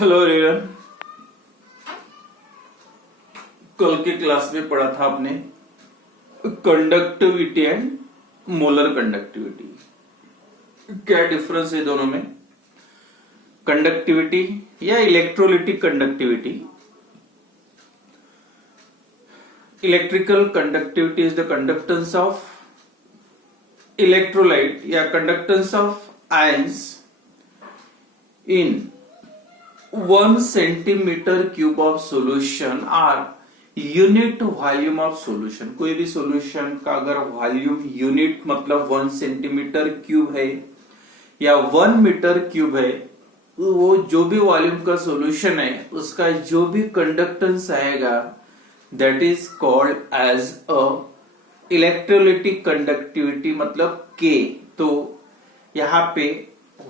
Hello everyone. कल के class में पढ़ा था आपने कंडक्टिविटी एंड मोलर कंडक्टिविटी। क्या डिफरेंस है दोनों में? कंडक्टिविटी या electrolytic conductivity. Electrical conductivity is the conductance of electrolyte या conductance of ions in 1 centimetre cube of solution और यूनिट वॉल्यूम ऑफ सॉल्यूशन। कोई भी सॉल्यूशन का अगर वॉल्यूम यूनिट मतलब 1 सेंटीमीटर क्यूब है या 1 मीटर क्यूब है, वो जो भी वॉल्यूम का सॉल्यूशन है उसका जो भी कंडक्टेंस आएगा that is called as a electrolytic conductivity मतलब के। तो यहाँ पे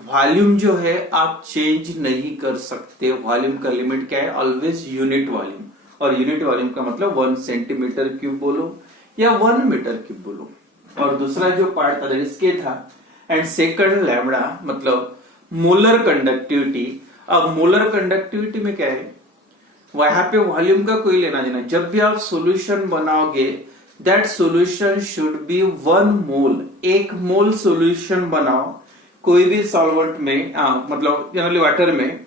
वॉल्यूम जो है आप चेंज नहीं कर सकते। वॉल्यूम का लिमिट क्या है? Always unit volume. और यूनिट वॉल्यूम का मतलब 1 सेंटीमीटर क्यूब बोलो या 1 मीटर क्यूब बोलो। और दूसरा जो पार्ट था इसके था एंड सेकंड लैम्बडा मतलब मोलर कंडक्टिविटी। अब मोलर कंडक्टिविटी में क्या है? वहां पे वॉल्यूम का कोई लेना देना। जब भी आप सॉल्यूशन बनाओगे that solution should be 1 mole. 1 mole solution बनाओ कोई भी सॉल्वेंट में मतलब जनरली वाटर में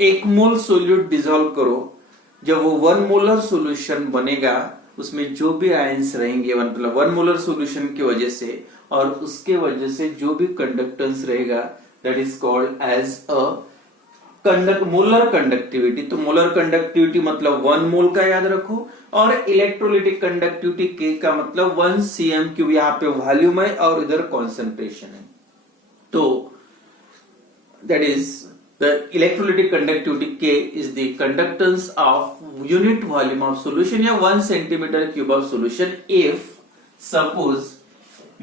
1 मोल सोल्यूट डिसॉल्व करो। जब वो 1 मोलर सॉल्यूशन बनेगा उसमें जो भी आयंस रहेंगे मतलब 1 मोलर सॉल्यूशन की वजह से और उसके वजह से जो भी कंडक्टेंस रहेगा that is called as a molar conductivity. तो मोलर कंडक्टिविटी मतलब 1 मोल का याद रखो और इलेक्ट्रोलिटिक कंडक्टिविटी के का मतलब 1 cm क्यूब। यहाँ पे वॉल्यूम है और इधर कॉन्सेंट्रेशन है। तो that is the electrolytic conductivity K is the conductance of unit volume of solution या 1 centimeter cube of solution if suppose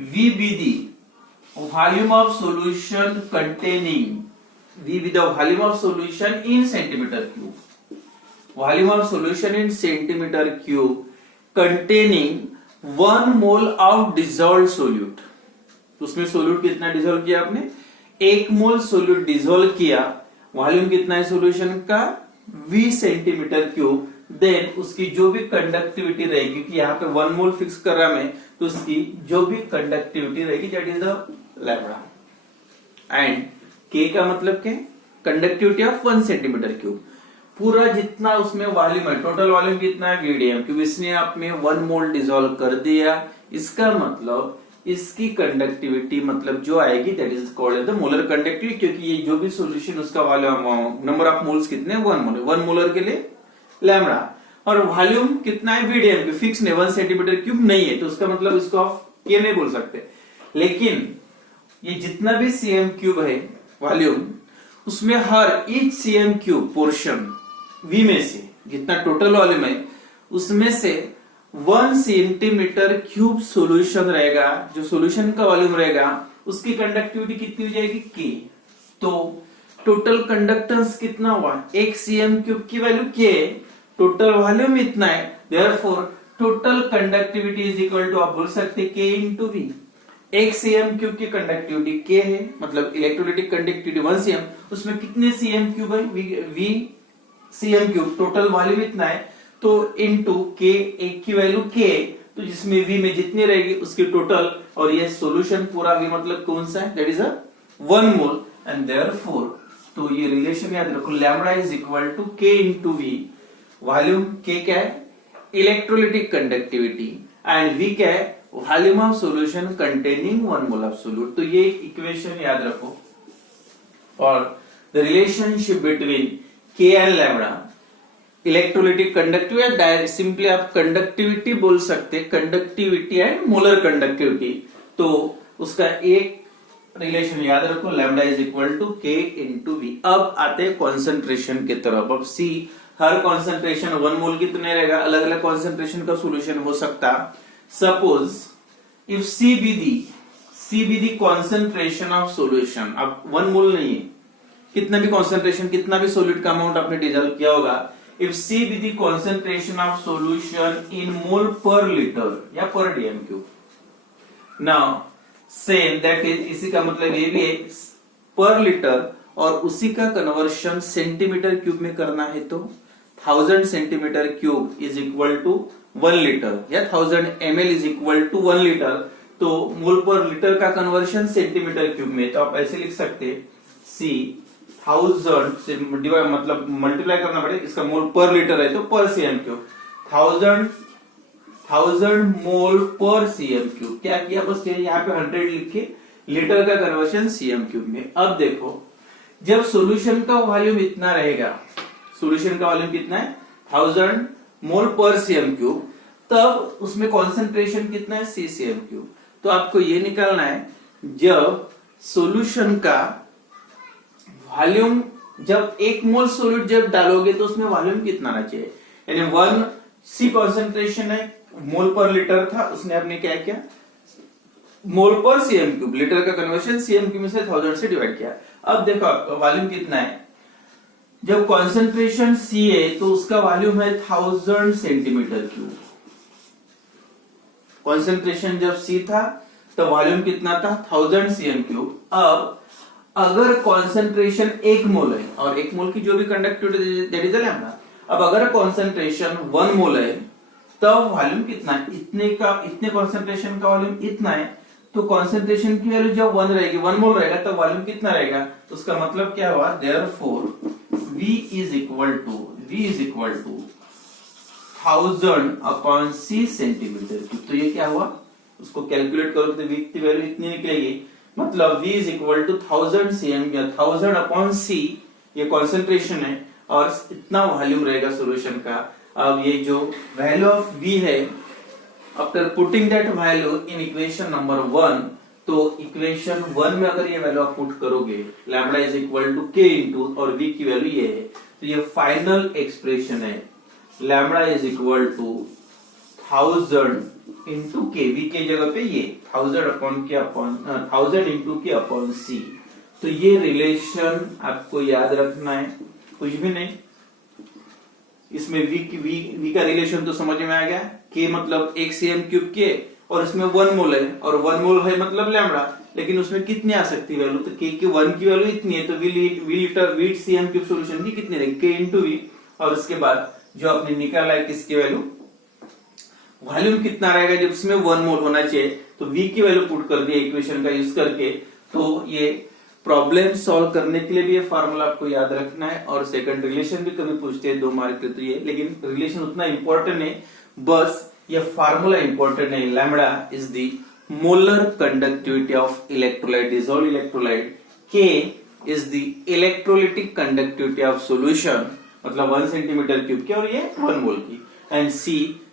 V be the volume of solution containing V be the volume of solution in centimeter cube, volume of solution in centimeter cube containing 1 mole of dissolved solute। उसमें solute कितना dissolve किया आपने? 1 मोल solute dissolve किया। Volume कितना है solution का? 20 centimetre cube. Then उसकी जो भी कंडक्टिविटी रहेगी क्योंकि यहाँ पे 1 मोल फिक्स कर रहा मैं, तो उसकी जो भी कंडक्टिविटी रहेगी that is the lambda. And के का मतलब क्या? Conductivity of 1 centimetre cube. पूरा जितना उसमें वॉल्यूम है टोटल वॉल्यूम कितना है? वीडीएम, क्योंकि इसने आपने 1 मोल डिसॉल्व कर दिया। इसका मतलब इसकी कंडक्टिविटी मतलब जो आएगी that is called the molar conductivity, क्योंकि ये जो भी सॉल्यूशन उसका वॉल्यूम नंबर ऑफ मोल्स कितने? 1 मोल। 1 मोलर के लिए लैम्बडा। और वॉल्यूम कितना है? वीडीएम की फिक्स नहीं, 1 सेंटीमीटर क्यूब नहीं है, तो उसका मतलब इसको आप ये नहीं बोल सकते। लेकिन ये जितना भी सीएम क्यूब है वॉल्यूम उसमें हर each CM cube portion V में से जितना टोटल वॉल्यूम है उसमें से 1 सेंटीमीटर क्यूब सॉल्यूशन रहेगा। जो सॉल्यूशन का वॉल्यूम रहेगा उसकी कंडक्टिविटी कितनी हो जाएगी? के। तो टोटल कंडक्टेंस कितना हुआ? 1 cm क्यूब की वैल्यू के, टोटल वॉल्यूम इतना है, therefore total conductivity is equal to आप बोल सकते के इंटू वी। 1 cm क्यूब की कंडक्टिविटी के है मतलब इलेक्ट्रोलिटिक कंडक्टिविटी 1 cm, उसमें कितने cm क्यूब है? V cm cube. Total volume इतना है तो इनटू के, एक की वैल्यू के, तो जिसमें वी में जितनी रहेगी उसकी टोटल। और ये सॉल्यूशन पूरा वी मतलब कौन सा है? That is a 1 mole and therefore तो ये रिलेशन याद रखो, lambda is equal to K into we. Volume के क्या है? इलेक्ट्रोलिटिक कंडक्टिविटी एंड वी क्या है? Volume of solution containing 1 mole of solute. तो ये इक्वेशन याद रखो और द रिलेशनशिप बिटवीन के and lambda electrolytic conductivity, direct simply आप कंडक्टिविटी बोल सकते, कंडक्टिविटी एंड मोलर कंडक्टिविटी। तो उसका एक रिलेशन याद रखो, lambda is equal to K into we. अब आते हैं कॉन्सेंट्रेशन की तरफ। अब सी हर कॉन्सेंट्रेशन 1 मोल कितने रहेगा? अलग अलग कॉन्सेंट्रेशन का सोल्यूशन हो सकता। Suppose if C be the concentration of solution, अब 1 मोल नहीं है, कितना भी कॉन्सेंट्रेशन कितना भी सोल्यूट का अमाउंट आपने डिसॉल्व किया होगा, if C be the concentration of solution in mole per liter या per dm cube. Now same that is इसी का मतलब ये भी है per liter और उसी का कन्वर्शन सेंटीमीटर क्यूब में करना है तो 1000 centimetre cube is equal to 1 litre या 1000 ml is equal to 1 litre. तो मोल पर लीटर का कन्वर्शन सेंटीमीटर क्यूब में, तो आप ऐसे लिख सकते सी 1000 से डिवाइड मतलब मल्टीप्लाई करना पड़ेगा, इसका मोल पर लीटर है तो पर सीएम क्यूब 1000 मोल पर सीएम क्यूब। क्या किया बस यहाँ पे 100 लिख के लीटर का कन्वर्शन सीएम क्यूब में। अब देखो जब सॉल्यूशन का वॉल्यूम इतना रहेगा, सॉल्यूशन का वॉल्यूम कितना है 1000 मोल पर सीएम क्यूब, तब उसमें कॉन्सेंट्रेशन कितना है सीसीएम क्यूब। तो आपको ये निकालना है जब सॉल्यूशन का वॉल्यूम, जब 1 मोल सॉल्यूट जब डालोगे तो उसमें वॉल्यूम कितना आना चाहिए, यानी 1 सी कॉन्सेंट्रेशन है, मोल पर लीटर था, उसने आपने क्या किया मोल पर सीएम क्यूब, लीटर का कन्वर्शन सीएम क्यूब में से 1000 से डिवाइड किया। अब देखो आपका वॉल्यूम कितना है, जब कॉन्सेंट्रेशन सी है तो उसका वॉल्यूम है 1000 सेंटीमीटर क्यूब। कॉन्सेंट्रेशन जब सी था तो वॉल्यूम कितना था 1000 सीएम क्यूब। अब अगर कॉन्सेंट्रेशन 1 मोल है और 1 मोल की जो भी कंडक्टिविटी दैट इज लैम्डा, अब अगर कॉन्सेंट्रेशन 1 मोल है तब वॉल्यूम कितना है, इतने कॉन्सेंट्रेशन का वॉल्यूम इतना है, तो कॉन्सेंट्रेशन की वैल्यू जब 1 रहेगी 1 मोल रहेगा तो वॉल्यूम कितना रहेगा, तो उसका मतलब क्या हुआ therefore V is equal to 1000 upon C centimetre cube. तो ये क्या हुआ, उसको कैलकुलेट करो तो V की वैल्यू इतनी निकलेगी, मतलब V is equal to 1000 cm या 1000 अपॉन C, ये कॉन्सेंट्रेशन है और इतना वॉल्यूम रहेगा सॉल्यूशन का। अब ये जो वैल्यू ऑफ V है, after putting that value in equation number 1, तो इक्वेशन 1 में अगर ये वैल्यू आप पुट करोगे lambda is equal to K into और V की वैल्यू ये है, तो ये फाइनल एक्सप्रेशन है lambda is equal to 1000 into K, V के जगह पे ये 1000 upon K upon 1000 into K upon C। तो ये रिलेशन आपको याद रखना है, कुछ भी नहीं, इसमें V का रिलेशन तो समझ में आ गया, K मतलब 1 सीएम क्यूब के और इसमें 1 मोल है और 1 मोल है मतलब लैम्बडा, लेकिन उसमें कितनी आ सकती है वैल्यू, तो K की 1 की वैल्यू इतनी है, तो V सीएम क्यूब सॉल्यूशन की कितनी रहेगी K इंटू V, और उसके बाद जो आपने निकाला है किसकी वैल्यू, वॉल्यूम कितना रहेगा जब इसमें 1 मोल होना चाहिए, तो V की वैल्यू पुट कर दिया इक्वेशन का यूज करके। तो ये प्रॉब्लम सॉल्व करने के लिए भी ये फार्मूला आपको याद रखना है, और सेकंड रिलेशन भी कभी पूछते हैं 2 मार्क के, तो ये लेकिन रिलेशन उतना इंपॉर्टेंट नहीं, बस ये फार्मूला इंपॉर्टेंट है। Lambda is the molar conductivity of electrolyte, dissolved electrolyte, K is the electrolytic conductivity of solution, मतलब 1 सेंटीमीटर क्यूब की और ये 1 मोल की, and C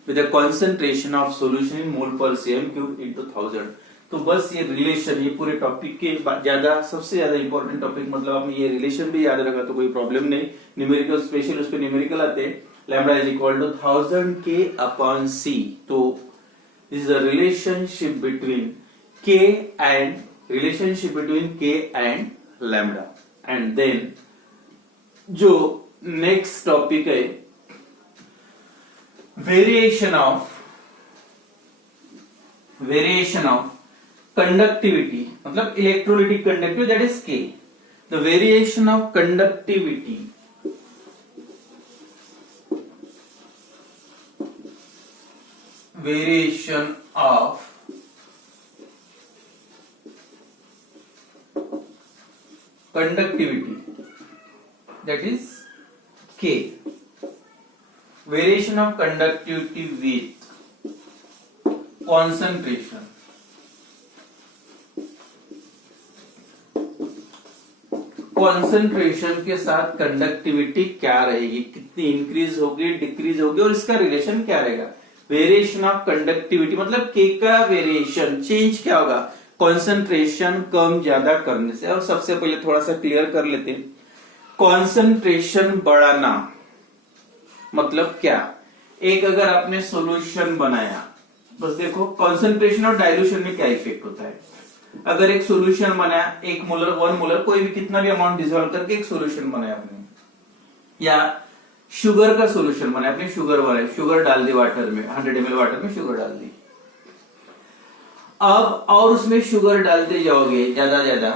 with the concentration of solution in mole पर सीएम क्यूब इनटू 1000। तो बस ये relation, ये पूरे टॉपिक के सबसे ज्यादा इंपॉर्टेंट टॉपिक, मतलब आपने ये रिलेशन भी याद रखा तो कोई प्रॉब्लम नहीं। न्यूमेरिकल स्पेशल उस पे न्यूमेरिकल आते हैं, lambda is equal to 1000 K upon C। तो this is the relationship between K and lambda. And then जो नेक्स्ट टॉपिक है वेरिएशन ऑफ कंडक्टिविटी, मतलब electrolytic conductivity that is K। The variation of conductivity that is K, variation of conductivity with concentration, concentration के साथ conductivity क्या रहेगी, कितनी increase होगी decrease होगी, और इसका रिलेशन क्या रहेगा। वेरिएशन ऑफ कंडक्टिविटी मतलब K का वेरिएशन चेंज क्या होगा कॉन्सेंट्रेशन कम ज्यादा करने से। और सबसे पहले थोड़ा सा क्लियर कर लेते हैं, कॉन्सेंट्रेशन बढ़ाना मतलब क्या। एक अगर आपने सॉल्यूशन बनाया, बस देखो कॉन्सेंट्रेशन और डाइल्यूशन में क्या इफेक्ट होता है। अगर एक सॉल्यूशन बनाया 1 मोलर 1 मोलर कोई भी कितना भी अमाउंट डिसॉल्व करके एक सॉल्यूशन बनाया आपने, या शुगर का सॉल्यूशन बनाया आपने, शुगर डाल दी वाटर में, 100 ml वाटर में शुगर डाल दी। अब और उसमें शुगर डालते जाओगे ज्यादा,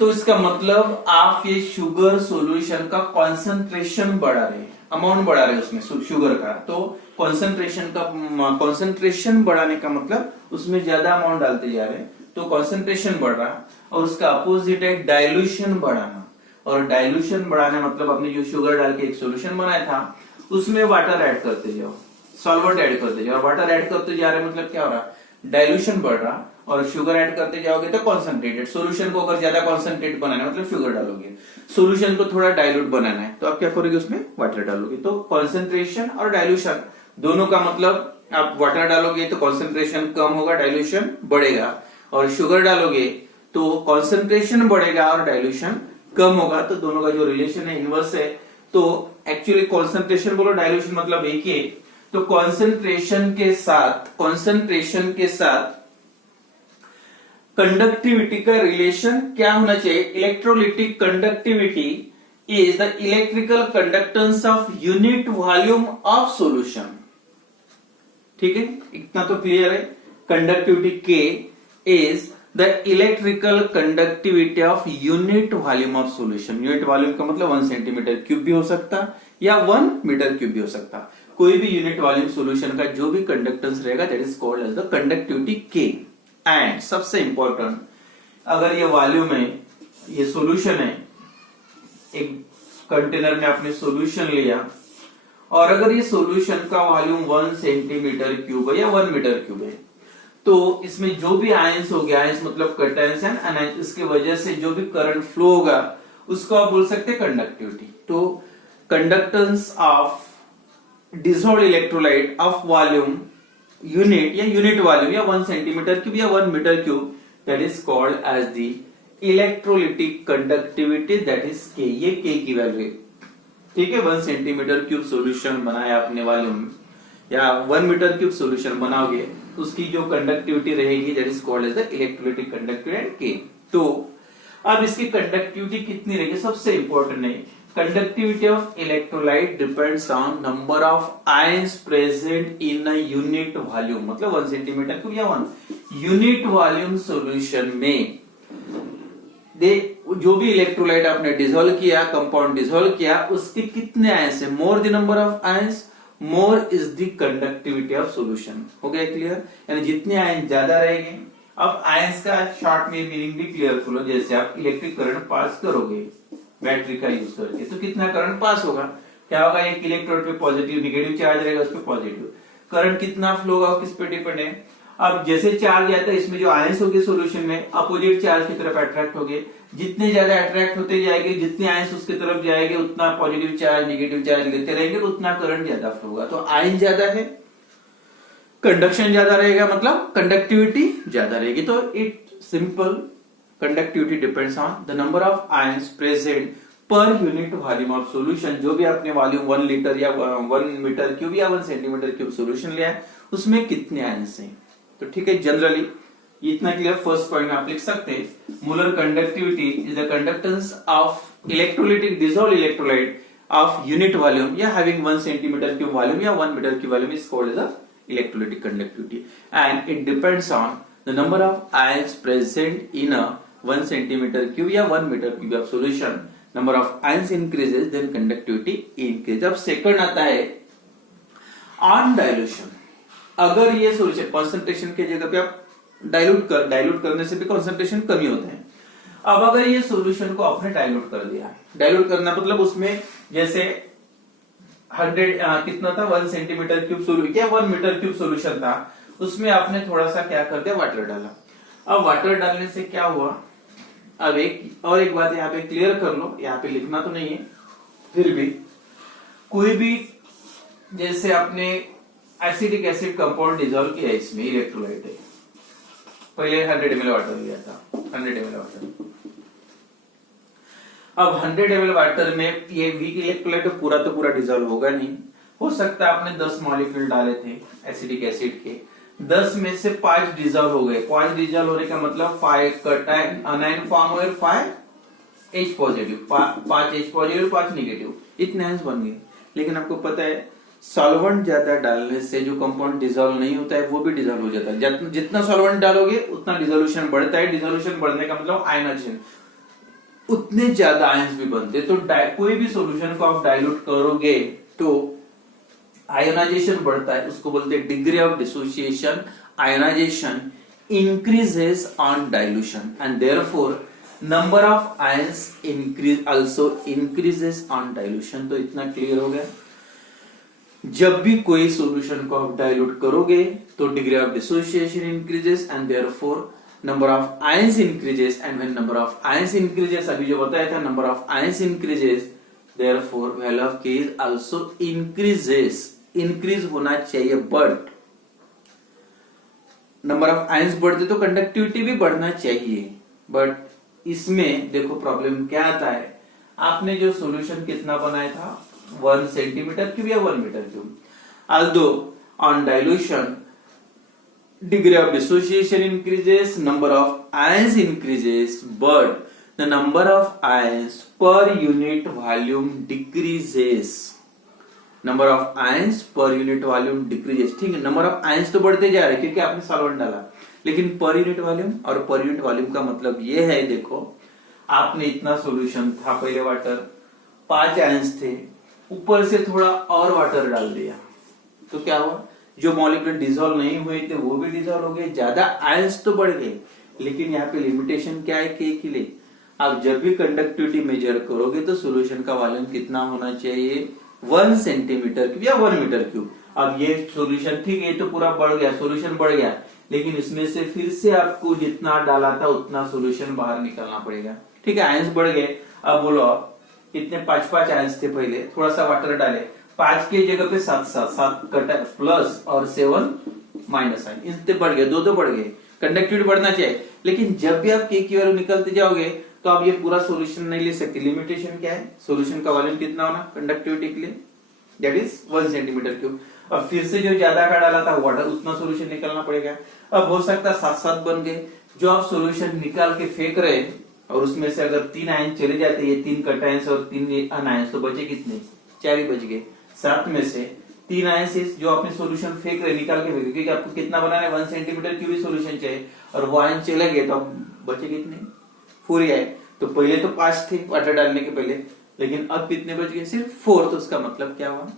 तो इसका मतलब आप ये शुगर सॉल्यूशन का कॉन्सेंट्रेशन बढ़ा रहे हैं, अमाउंट बढ़ा रहे हैं उसमें शुगर का। तो कॉन्सेंट्रेशन बढ़ाने का मतलब उसमें ज्यादा अमाउंट डालते जा रहे हैं, तो कॉन्सेंट्रेशन बढ़ रहा है। और उसका अपोजिट है डाइल्यूशन बढ़ाना। और डाइल्यूशन बढ़ाना मतलब आपने जो शुगर डाल के एक सॉल्यूशन बनाया था उसमें वाटर ऐड करते जाओ, सॉल्वेंट ऐड करते जाओ। वाटर ऐड करते जा रहे मतलब क्या हो रहा, डाइल्यूशन बढ़ रहा। और शुगर ऐड करते जाओगे तो कॉन्सेंट्रेटेड। सॉल्यूशन को अगर ज्यादा कॉन्सेंट्रेट बनाना है मतलब शुगर डालोगे, सॉल्यूशन को थोड़ा डाइल्यूट बनाना है तो आप क्या करोगे, उसमें वाटर डालोगे। तो कॉन्सेंट्रेशन और डाइल्यूशन दोनों का मतलब, आप वाटर डालोगे तो कॉन्सेंट्रेशन कम होगा, डाइल्यूशन बढ़ेगा। और शुगर डालोगे तो कॉन्सेंट्रेशन बढ़ेगा और डाइल्यूशन कम होगा। तो दोनों का जो रिलेशन है इनवर्स है। तो एक्चुअली कॉन्सेंट्रेशन बोलो डाइल्यूशन मतलब एक ही। तो कॉन्सेंट्रेशन के साथ कंडक्टिविटी का रिलेशन क्या होना चाहिए, electrolytic conductivity is the electrical conductance of unit volume of solution. ठीक है, इतना तो क्लियर है। कंडक्टिविटी के is the electrical conductivity of unit volume of solution. Unit volume का मतलब 1 सेंटीमीटर क्यूब भी हो सकता या 1 मीटर क्यूब भी हो सकता। कोई भी यूनिट वॉल्यूम सॉल्यूशन का जो भी कंडक्टेंस रहेगा that is called as the conductivity K. And सबसे इंपॉर्टेंट, अगर ये वॉल्यूम है, ये सॉल्यूशन है, एक कंटेनर में आपने सॉल्यूशन लिया और अगर ये सॉल्यूशन का वॉल्यूम 1 सेंटीमीटर क्यूब है या 1 मीटर क्यूब है, तो इसमें जो भी आयंस हो गया, आयंस मतलब कैटायंस एंड एनायंस, इसकी वजह से जो भी करंट फ्लो होगा उसको आप बोल सकते हैं कंडक्टिविटी। तो conductance of dissolved electrolyte of volume unit या यूनिट वॉल्यूम या 1 सेंटीमीटर क्यूब या 1 metre cube that is called as the electrolytic conductivity, that is K. ये के की वैल्यू, ठीक है। 1 सेंटीमीटर क्यूब सॉल्यूशन बनाया आपने वॉल्यूम या 1 मीटर क्यूब सॉल्यूशन बनाओगे, उसकी जो कंडक्टिविटी रहेगी that is called as the electrolytic conductivity K. तो अब इसकी कंडक्टिविटी कितनी रहेगी, सबसे इंपॉर्टेंट है। Conductivity of electrolyte depends on number of ions present in a unit volume, मतलब 1 सेंटीमीटर क्यूब या 1 यूनिट वॉल्यूम सॉल्यूशन में जो भी इलेक्ट्रोलाइट आपने डिसॉल्व किया, कंपाउंड डिसॉल्व किया, उसके कितने आयंस है, more the number of ions more is the conductivity of solution. हो गया क्लियर, यानी जितने आयंस ज्यादा रहेंगे। अब आयंस का शॉर्ट में मीनिंग भी क्लियर करो। जैसे आप इलेक्ट्रिक करंट पास करोगे बैटरी का यूज करके, तो कितना करंट पास होगा, क्या होगा, एक इलेक्ट्रोड पे पॉजिटिव निगेटिव चार्ज रहेगा, उस पे पॉजिटिव करंट कितना फ्लो होगा किस पे डिपेंड है। अब जैसे चार्ज आता है इसमें जो आयंस होंगे सॉल्यूशन में अपोजिट चार्ज की तरफ अट्रैक्ट होंगे, जितने ज्यादा अट्रैक्ट होते जाएंगे, जितने आयंस उसकी तरफ जाएंगे उतना पॉजिटिव चार्ज नेगेटिव चार्ज लेते रहेंगे, तो उतना करंट ज्यादा फ्लो होगा। तो आयंस ज्यादा है, कंडक्शन ज्यादा रहेगा, मतलब कंडक्टिविटी ज्यादा रहेगी। तो it simple conductivity depends on the number of ions present per unit volume of solution. जो भी आपने वॉल्यूम 1 लीटर या 1 मीटर क्यूब या 1 सेंटीमीटर क्यूब सॉल्यूशन लिया है उसमें कितने आयंस हैं। तो ठीक है, जनरली इतना क्लियर। फर्स्ट पॉइंट आप लिख सकते हैं, molar conductivity is the conductance of electrolytic dissolved electrolyte of unit volume या हैविंग 1 सेंटीमीटर क्यूब वॉल्यूम या 1 metre cube volume is called as the electrolytic conductivity and it depends on the number of ions present in a 1 centimetre cube या 1 metre cube of solution. Number of ions increases then conductivity increase. अब second आता है on dilution. अगर ये solution concentration की जगह पे आप डाइल्यूट करने से भी कॉन्सेंट्रेशन कमी होता है। अब अगर ये सॉल्यूशन को आपने डाइल्यूट कर दिया, डाइल्यूट करना मतलब उसमें जैसे 100 कितना था 1 सेंटीमीटर क्यूब सॉल्यूशन या 1 मीटर क्यूब सॉल्यूशन था, उसमें आपने थोड़ा सा क्या कर दिया, वाटर डाला। अब वाटर डालने से क्या हुआ, अब एक बात यहाँ पे क्लियर कर लो, यहाँ पे लिखना तो नहीं है, फिर भी कोई भी जैसे आपने एसिडिक एसिड कंपाउंड डिसॉल्व किया, इसमें इलेक्ट्रोलाइट है, पहले 100 ml वाटर लिया था, 100 ml वाटर। अब 100 ml वाटर में ये वीक इलेक्ट्रोलाइट पूरा तो पूरा डिसॉल्व होगा नहीं, हो सकता है आपने 10 मॉलिक्यूल डाले थे एसिडिक एसिड के, 10 में से 5 डिसॉल्व हो गए। 5 डिसॉल्व होने का मतलब 5 कैटायन अनायन फॉर्म हुए, 5 H positive, 5 H positive 5 negative, इतने आयंस बन गए। लेकिन आपको पता है सॉल्वेंट ज्यादा डालने से जो कंपाउंड डिसॉल्व नहीं होता है वो भी डिसॉल्व हो जाता है। जितना सॉल्वेंट डालोगे उतना डिसोल्यूशन बढ़ता है। डिसोल्यूशन बढ़ने का मतलब आयनाइजेशन, उतने ज्यादा आयंस भी बनते। तो कोई भी सॉल्यूशन को आप डाइल्यूट करोगे तो आयोनाइजेशन बढ़ता है, उसको बोलते हैं degree of dissociation. Ionization increases on dilution and therefore number of ions increases on dilution। तो इतना क्लियर हो गया। जब भी कोई सॉल्यूशन को आप डाइल्यूट करोगे तो degree of dissociation increases and therefore number of ions increases and when number of ions increases, अभी जो बताया था number of ions increases, therefore value of के इज आल्सो इंक्रीजेस। इंक्रीज होना चाहिए बट नंबर ऑफ आयंस बढ़ते तो conductivity भी बढ़ना चाहिए। बट इसमें देखो प्रॉब्लम क्या आता है, आपने जो सॉल्यूशन कितना बनाया था 1 सेंटीमीटर क्यूब या 1 metre cube, although on dilution degree of dissociation increases, number of ions increases, but the number of ions per unit volume decreases। Number of ions per unit volume decreases. ठीक है, number of ions तो बढ़ते जा रहे हैं क्योंकि आपने solvent डाला, लेकिन पर यूनिट वॉल्यूम, और पर यूनिट वॉल्यूम का मतलब ये है, देखो आपने इतना सॉल्यूशन था, पहले वाटर 5 आयंस थे, ऊपर से थोड़ा और वाटर डाल दिया तो क्या हुआ, जो मॉलिक्यूल डिसॉल्व नहीं हुए थे वो भी डिसॉल्व हो गए, ज्यादा आयंस तो बढ़ गए। लेकिन यहाँ पे लिमिटेशन क्या है, के के लिए आप जब भी कंडक्टिविटी मेजर करोगे तो सॉल्यूशन का वॉल्यूम कितना होना चाहिए, 1 सेंटीमीटर क्यूब या 1 मीटर क्यूब। अब ये सॉल्यूशन ठीक है, ये तो पूरा बढ़ गया, सॉल्यूशन बढ़ गया, लेकिन इसमें से फिर से आपको जितना डाला था उतना सॉल्यूशन बाहर निकालना पड़ेगा। ठीक है, आयंस बढ़ गए। अब बोलो इतने 5 आयंस थे पहले, थोड़ा सा वाटर डाले, 5 के जगह पे 7 कटा प्लस और 7 माइनस आयन, इतने बढ़ गए, 2 बढ़ गए। कंडक्टिविटी बढ़ना चाहिए, लेकिन जब भी आप के की वैल्यू निकलते जाओगे तो आप ये पूरा सॉल्यूशन नहीं ले सकते। लिमिटेशन क्या है, सॉल्यूशन का वॉल्यूम कितना होना कंडक्टिविटी के लिए, दैट इज 1 सेंटीमीटर क्यूब। अब फिर से जो ज्यादा का डाला था वाटर, उतना सॉल्यूशन निकालना पड़ेगा। अब हो सकता है 7 बन गए, जो आप सॉल्यूशन निकाल के फेंक रहे और उसमें से अगर 3 आयन चले जाते, ये 3 कटायंस और 3 अनायंस, तो बचे कितने, 4 ही बच गए। 7 में से 3 आयंस जो आपने सॉल्यूशन फेंक रहे, निकाल के फेंके, क्योंकि आपको कितना बनाना है 1 सेंटीमीटर क्यूब ही सॉल्यूशन चाहिए, और वो आयन चले गए तो बचे कितने, 4 ही आए। तो पहले तो 5 थे वाटर डालने के पहले, लेकिन अब कितने बच गए, सिर्फ 4। तो उसका मतलब क्या हुआ,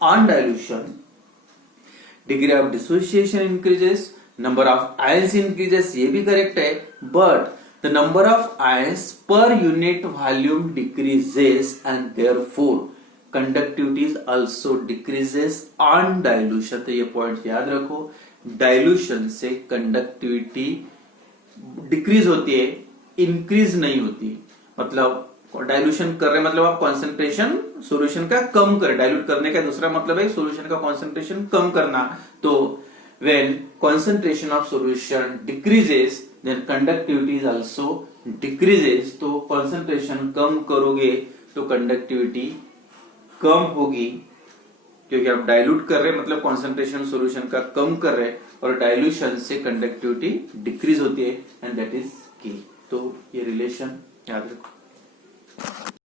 on dilution degree of dissociation increases, number of ions increases, ये भी करेक्ट है, but the number of ions per unit volume decreases and therefore conductivity also decreases on dilution. तो ये पॉइंट याद रखो, डाइल्यूशन से कंडक्टिविटी डिक्रीज होती है, इंक्रीज नहीं होती। मतलब डाइल्यूशन कर रहे मतलब आप कॉन्सेंट्रेशन सॉल्यूशन का कम करें, डाइल्यूट करने का दूसरा मतलब है सॉल्यूशन का कॉन्सेंट्रेशन कम करना। तो when concentration of solution decreases then conductivity is also decreases. तो कॉन्सेंट्रेशन कम करोगे तो कंडक्टिविटी कम होगी, क्योंकि आप डाइल्यूट कर रहे मतलब कॉन्सेंट्रेशन सॉल्यूशन का कम कर रहे, और डाइल्यूशन से कंडक्टिविटी डिक्रीज होती है, एंड दैट इज की। तो ये रिलेशन याद रखो।